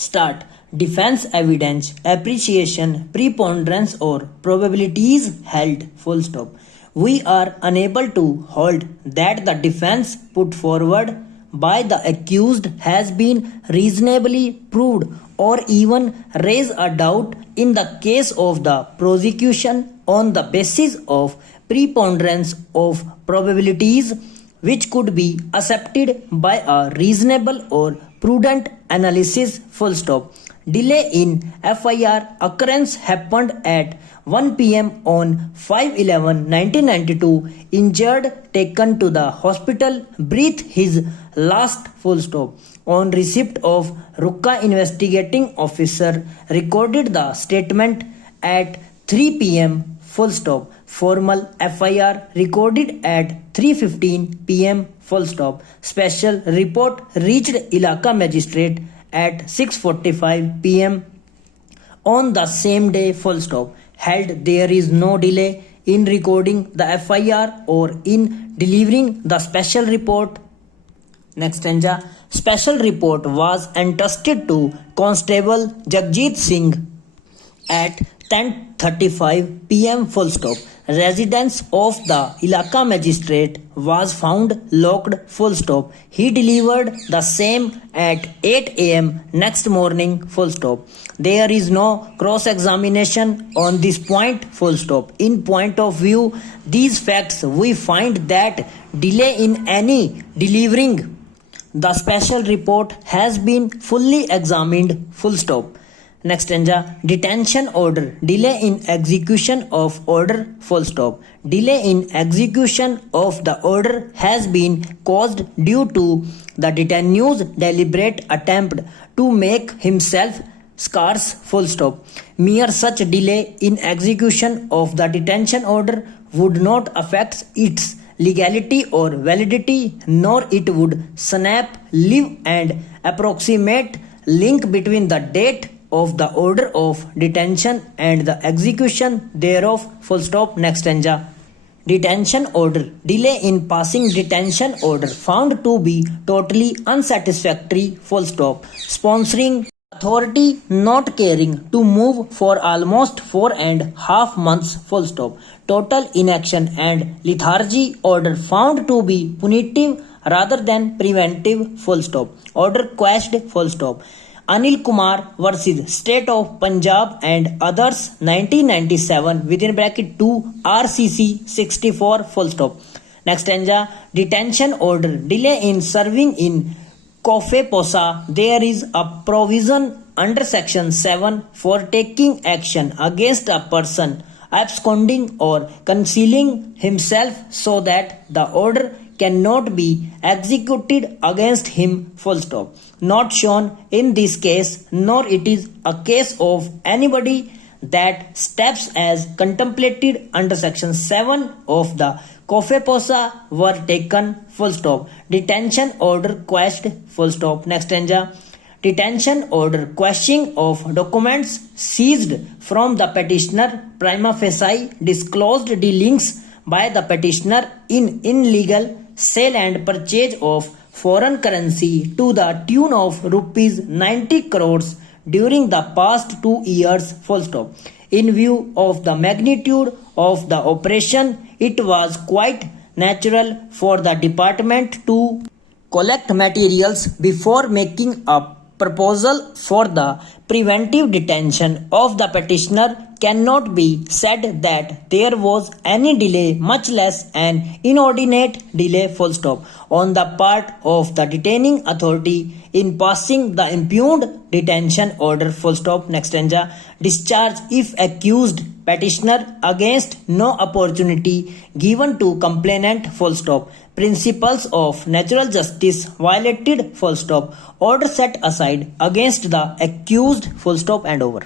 Start. Defense evidence, appreciation, preponderance or probabilities held. Full stop. We are unable to hold that the defense put forward by the accused has been reasonably proved or even raise a doubt in the case of the prosecution on the basis of preponderance of probabilities which could be accepted by a reasonable or prudent analysis. Full stop. Delay in FIR occurrence happened at 1 p.m. on 5/11/1992. Injured taken to the hospital, breathed his last. Full stop. On receipt of Rukka investigating officer recorded the statement at 3 p.m. Full stop. Formal FIR recorded at 3:15 p.m. Full stop. Special report reached Ilaka Magistrate at 6:45 p.m. on the same day. Full stop. Held there is no delay in recording the FIR or in delivering the special report. Next stanza. Special report was entrusted to Constable Jagjit Singh at 10:35 p.m. Full stop. Residence of the Ilaka Magistrate was found locked. Full stop. He delivered the same at 8 a.m. next morning. Full stop. There is no cross-examination on this point. Full stop. In point of view these facts, we find that delay in any delivering the special report has been fully examined. Full stop. Next stanza. Detention order. Delay in execution of order. Full stop. Delay in execution of the order has been caused due to the detainee's deliberate attempt to make himself scarce. Full stop. Mere such delay in execution of the detention order would not affect its legality or validity, nor it would snap, live and approximate link between the date of the order of detention and the execution thereof. Full stop. Next stanza. Detention order. Delay in passing detention order found to be totally unsatisfactory. Full stop. Sponsoring authority not caring to move for almost 4.5 months. Full stop. Total inaction and lethargy order found to be punitive rather than preventive. Full stop. Order quashed. Full stop. Anil Kumar versus State of Punjab and others 1997 within bracket 2 RCC 64. Full stop. Next stanza. Detention order. Delay in serving in Cofe Posa. There is a provision under section 7 for taking action against a person absconding or concealing himself so that the order cannot be executed against him. Full stop. Not shown in this case, nor it is a case of anybody that steps as contemplated under section 7 of the Cofe Posa were taken. Full stop. Detention order quashed. Full stop. Next stanza. Detention order quashing of documents seized from the petitioner prima facie disclosed dealings by the petitioner in illegal sale and purchase of foreign currency to the tune of rupees 90 crores during the past 2 years. Full stop. In view of the magnitude of the operation, it was quite natural for the department to collect materials before making a proposal for the preventive detention of the petitioner. Cannot be said that there was any delay, much less an inordinate delay. Full stop. On the part of the detaining authority in passing the impugned detention order. Full stop. Next stanza. Discharge if accused petitioner against no opportunity given to complainant. Full stop. Principles of natural justice violated. Full stop. Order set aside against the accused. Full stop and over.